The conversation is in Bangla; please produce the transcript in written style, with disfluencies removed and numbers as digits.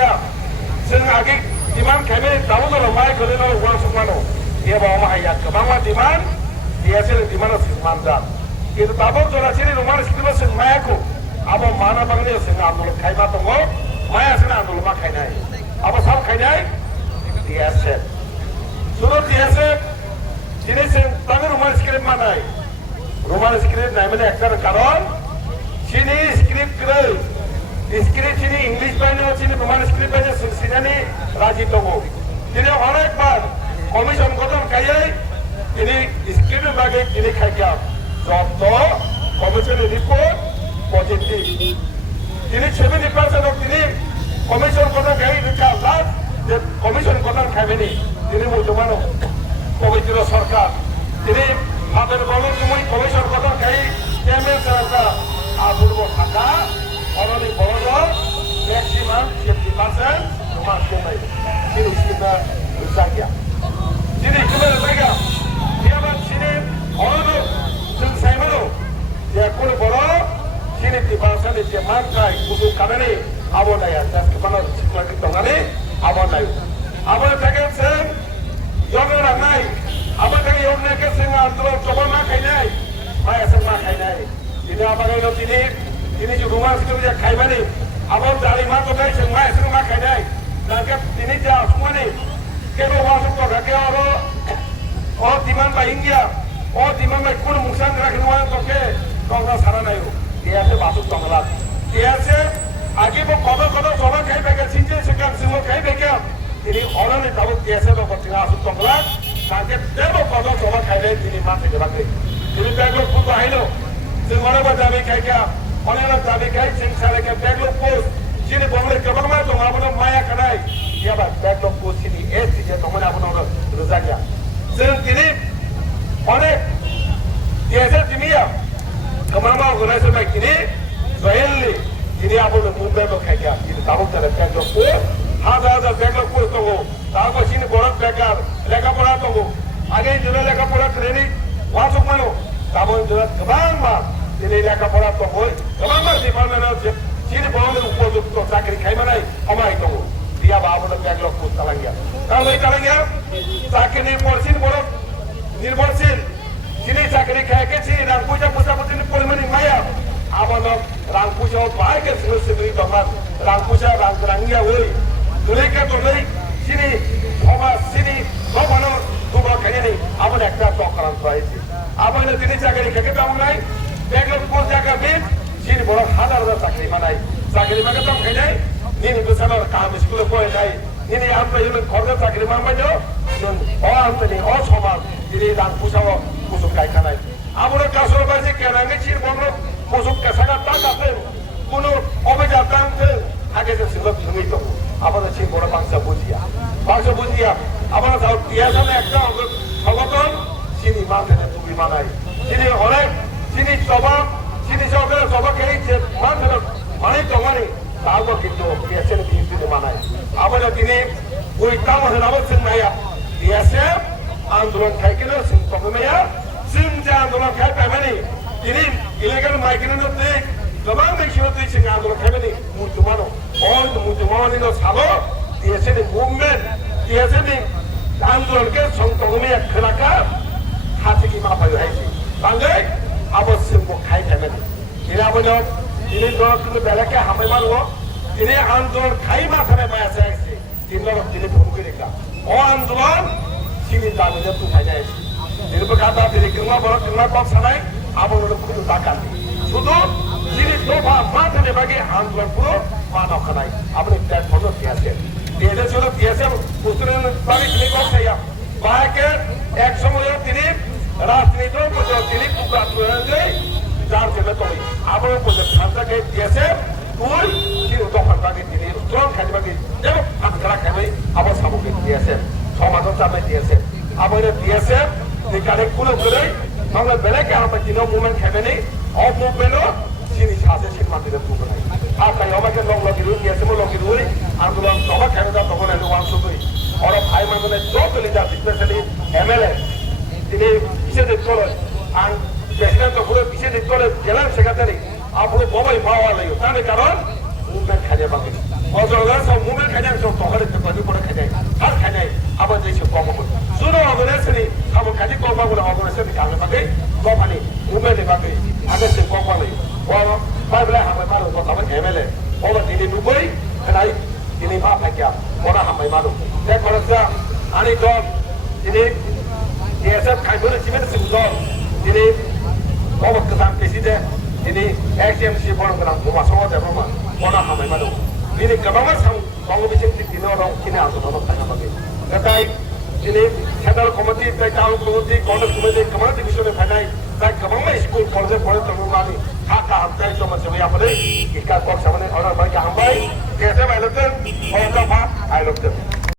ya जों आगे demand खायनो दाबो दङ माइ खोलैनो उवां सुमानो ये बाव माहाया गोबां demand DSL demand सुमान दा কিন্তু दाबो जरासिनि रुमाल स्किल जों मायाखौ आबो माना बांने जों आन्दोलन खायमा दङ माया जों आन्दोलन मा खायनाय आबो साल खायनाय DSL सुरो DSL दिनै जों दाबो रुमाल स्किल मानाय रुमाल स्किल नायमाने एकटार कारण सिनि स्क्रिप्ट रै स्क्रिप्ट सिनि इंग्लिश बायनो सिनि रुमाल स्क्रिप्ट बायनो सिनानि राजि दङ दिनै अनेकबार कमिसन गठन खायै दिनै स्क्रिप्ट बागै दिनै खायगा যত কমিশনের রিপোর্ট পজিটিভ তিনি 70% তিনি কমিশন কথা গাই রেখা লাস্ট যে কমিশন কথা খাবেনি তিনি মুজমানো পবিত্র সরকার তিনি ভাবের বলো তুমি কমিশন কথা খাই চেয়ারম্যান সরকার আবুর্ব থাকা অনলি বড় ম্যাক্সিমাম 70% তোমার সময় তিনি সেটা জায়গা তিনি কিভাবে জায়গা কিভাবে তিনি অনলি जों साइमानो जे कोन बरो सिनिति बासानि जे मानथाय गुसु खानानै आबनाया जास्ट बाना सिक्लानि दंनानै आबनाय आबो थागे जों जनो रानाय आबो थागे यौनके जों आन्दोलन जबा मा खायनाय माया जों मा खायनाय दिनै आबागायनो दिनै जे रुमाल स्किल जे खायबानि आबो दालि मा दखाय जों माया जों मा खायनाय दाके दिनै जा सुमानि केबो वासु तो गाके आरो ओ दिमान बा इंडिया ओ दिमान में कुल मुसान रखने वाले तो के कांग्रेस सारा नहीं हो ये ऐसे बातों तंगला ये ऐसे आगे वो कदर सोना कहीं बेके सिंचे शिकार सिंगो कहीं बेके इन्हीं औरों ने तब कैसे तो बच्चे आसुत तंगला ताकि जब वो कदर सोना कहीं ले इन्हीं मार के जवाब दे इन्हीं बैग लोग खुद आये लो सिंगोने बजावे कहीं क्या औरों ने जावे कहीं सिंग सारे के बैग लोग पोस्ट जिन्हें बोले कबर में तो आपने माया कराई ये बात बैग लोग पोस्ट इन्हीं एक चीज़ तो मैंने आपने और रुझा गया सिर्फ इन्हीं অনেক দেশে তিনিয়া কমামা organizer mai kini soelli kini apolo Mumbai তো খাইয়া কিন্তু তাবো তারা ব্যাগ লোক হাজার ব্যাগ লোক তো তারপর চিনি বড় বেকার লেখাপড়া তো আগে জোরে লেখাপড়া ট্রেনিং ওয়াসক মানো তাবো জোরে গোবাংমা তিনি লেখাপড়া তো হই গোবাংমা ডিপার্টমেন্ট চিনি বড় উপযুক্ত চাকরি খাইমা নাই আমাই তো দিয়া বাবুর ব্যাগ লোক তালাঙ্গিয়া তাহলে এই তালাঙ্গিয়া চাকরি পড়ছিন বড় নির্ভরশীল যিনি চাকরি খাইকেছি রাং পয়সা পয়সাপতির পরিমাণে মায়া আবার রাং পয়সা বাইকে সিনেসিবি দমান রাং পয়সা রাঙ্গিয়া ওই দুলেকে তোলেই যিনি সমাজ যিনি গভর্ন দুবার খাইনি আবার একটা চক্রান্ত হয়েছে আবার তিনি চাকরি খেতে পাবো নাই দেখলো কোন জায়গা মিল যিনি বড় হাজার চাকরি মানাই চাকরি মানে তো খাই নাই নিনি বেসানোর কাম স্কুলে পড়ে নাই নিনি আমরা খরচা চাকরি মানবাই অন্তনি অসমাজ ini lang pusaw pusuk kay kanay amuro kasur basi kanange chir bono pusuk kasaga ta kuno obeja tangte age se silop thumi to abara chir bora bangsa bujiya abara saw tiasane ekta সগতন চিনি মানতে তুমি মানাই চিনি অনেক চিনি সবা চিনি সবার সবা খেয়েছে মানতে মানে তোমারে তাও কিন্তু এসে কিন্তু মানাই আবার তিনি ওই কাম হলো অবশ্যই মায়া এসে आंदोलन खाइकिनो सिं प्रब्लेमया सिं जे आंदोलन खाइ पाइमानि दिनै इलेगेल माइग्रेन्टनो दै गोबां दैखिनो दै सिं आंदोलन खाइमानि मुजुमानो अल मुजुमानिनो साबो देशनि मुभमेन्ट देशनि आंदोलनके संतगमया खोलाका हाथिकी माफायो हाइसि बांगै आबसिमबो खाइ पाइमानि दिनै आबनो दिनै दरखिनो बेलेके हामाय मारो दिनै आंदोलन खाइ माथाने बायासे आइसि दिनै दिनै भुमगिरिका अ आंदोलन Sini dalam dia tu saja. Jadi berkata diri kerana bab sanai, apa orang kudu takkan. Sudah sini doa mata ni bagi hantuan pun mana kanai. Apa ni tak pernah biasa. Dia sudah biasa. Usulan bagi sini kau saya. Bahagia action yang tini ras ni tu punya tini bukan tuan ni. Jangan kena tu. Apa orang punya hantar ke biasa. Pun sini doa bagi tini. Strong kali bagi. Jadi apa kerana kami apa sabu ke biasa. সমাধান চাপে দিয়েছে আমাদের দিয়েছে যে কানেক্টগুলো করে আমরা বেলেকে আমরা দিন মুভমেন্ট খেতে নেই অফ মুভমেন্টও জিনিস আছে সে মাটিতে তুলবে নাই আর তাই আমাকে লগিরু দিয়েছে লগিরু আন্দোলন সভা খেতে যা তখন এলো ওয়ান শুধুই ওরা ভাই মানে যত লিডার স্পেশালি এমএলএ তিনি পিছিয়ে দিতে চলে আর প্রেসিডেন্ট পুরো পিছিয়ে দিতে চলে জেলার সেক্রেটারি আর পুরো ববাই পাওয়া লাগে তার কারণ মুভমেন্ট খেলে পাবে অজর সব movement gomong suno organisasi ni kamu kaji gomong guna organisasi kami pakai gomong ni movement ni pakai ada sih gomong ni wah mai bela hamai malu kau tahu MLA orang ini Dubai kenai ini apa pakai orang hamai malu saya kalau saya ani dom ini DSF kai boleh cuma sendiri ini orang kesan presiden ini XMC orang kesan rumah semua ada rumah orang hamai malu ini kebangan sang bangun bising ini orang kini asal orang tanya pakai ketai ini Central Committee, Town Committee, Congress Committee, Community Mission of Hanai, like Kamama School, College, Tamumani, Haka, Hamkai, so much of Yapade, Ika Cox, Orang by Kambai, KSM, I looked them, or I looked them.